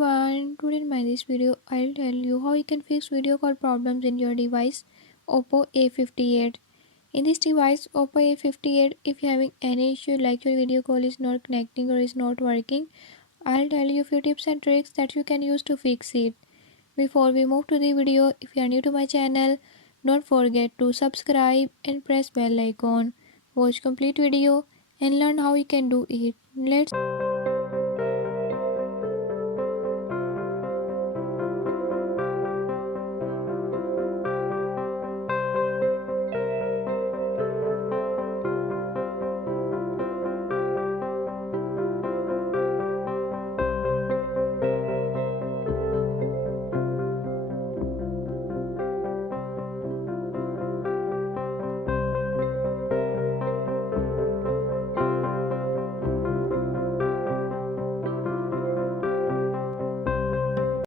everyone, today in my this video I'll tell you how you can fix video call problems in your device Oppo A58. In this device Oppo A58, if you're having any issue like your video call is not connecting or is not working, I'll tell you a few tips and tricks that you can use to fix it. Before we move to the video, if you are new to my channel, don't forget to subscribe and press bell icon. Watch complete video and learn how you can do it. Let's